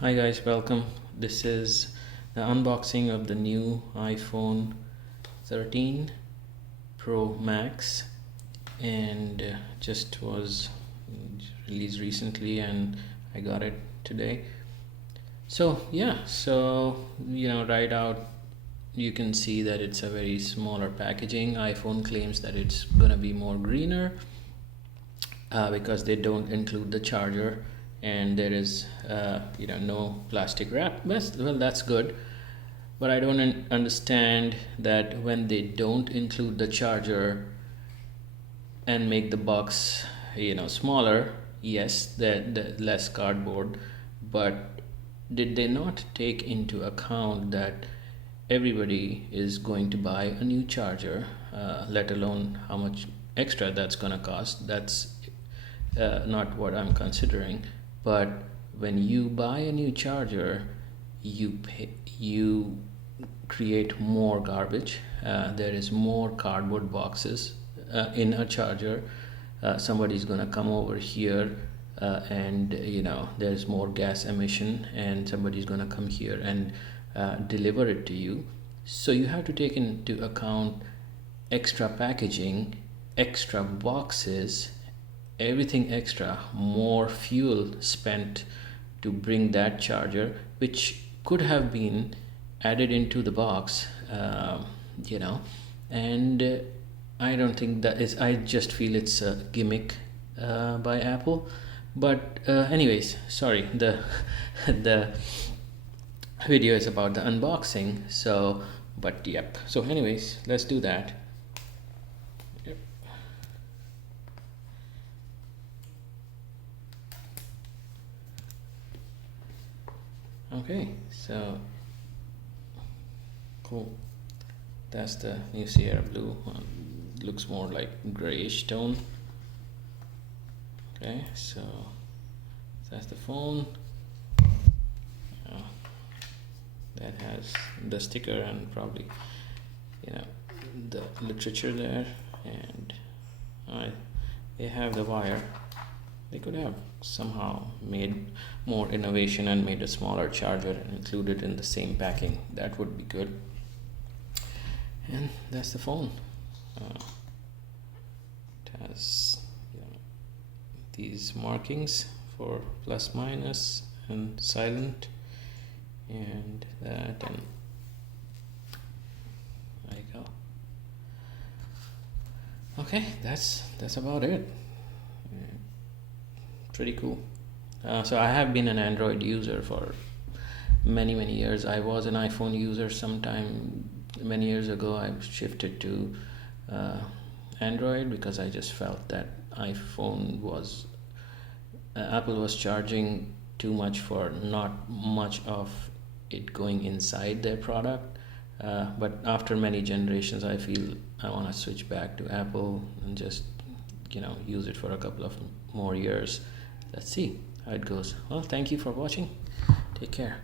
Hi guys, welcome. This is the unboxing of the new iPhone 13 Pro Max, and just was released recently and I got it today. So yeah, right out you can see that it's a very smaller packaging. iPhone claims that it's gonna be more greener because they don't include the charger, and there is no plastic wrap. Well, that's good, but I don't understand that when they don't include the charger and make the box smaller. Yes, the less cardboard, but did they not take into account that everybody is going to buy a new charger, let alone how much extra that's going to cost? That's not what I'm considering. But when you buy a new charger, you create more garbage. There is more cardboard boxes in a charger. Somebody's gonna come over here, and there's more gas emission, and somebody's gonna come here and deliver it to you. So you have to take into account extra packaging, extra boxes, everything extra, more fuel spent to bring that charger, which could have been added into the box, and I don't think that is, I just feel it's a gimmick by Apple. But anyways, sorry, the the video is about the unboxing, so but yep. So anyways, let's do that. Yep. Okay, so cool. That's the new Sierra Blue. Looks more like grayish tone. Okay, so that's the phone. That has the sticker and probably the literature there, and they have the wire. They could have somehow made more innovation and made a smaller charger and included in the same packing. That would be good. And that's the phone. It has these markings for plus, minus, and silent, and that, and there you go. Okay, that's about it. Pretty cool. So I have been an Android user for many years. I was an iPhone user sometime many years ago. I shifted to Android because I just felt that iPhone was Apple was charging too much for not much of it going inside their product. But after many generations, I feel I want to switch back to Apple and just use it for a couple of more years. Let's see how it goes. Well, thank you for watching. Take care.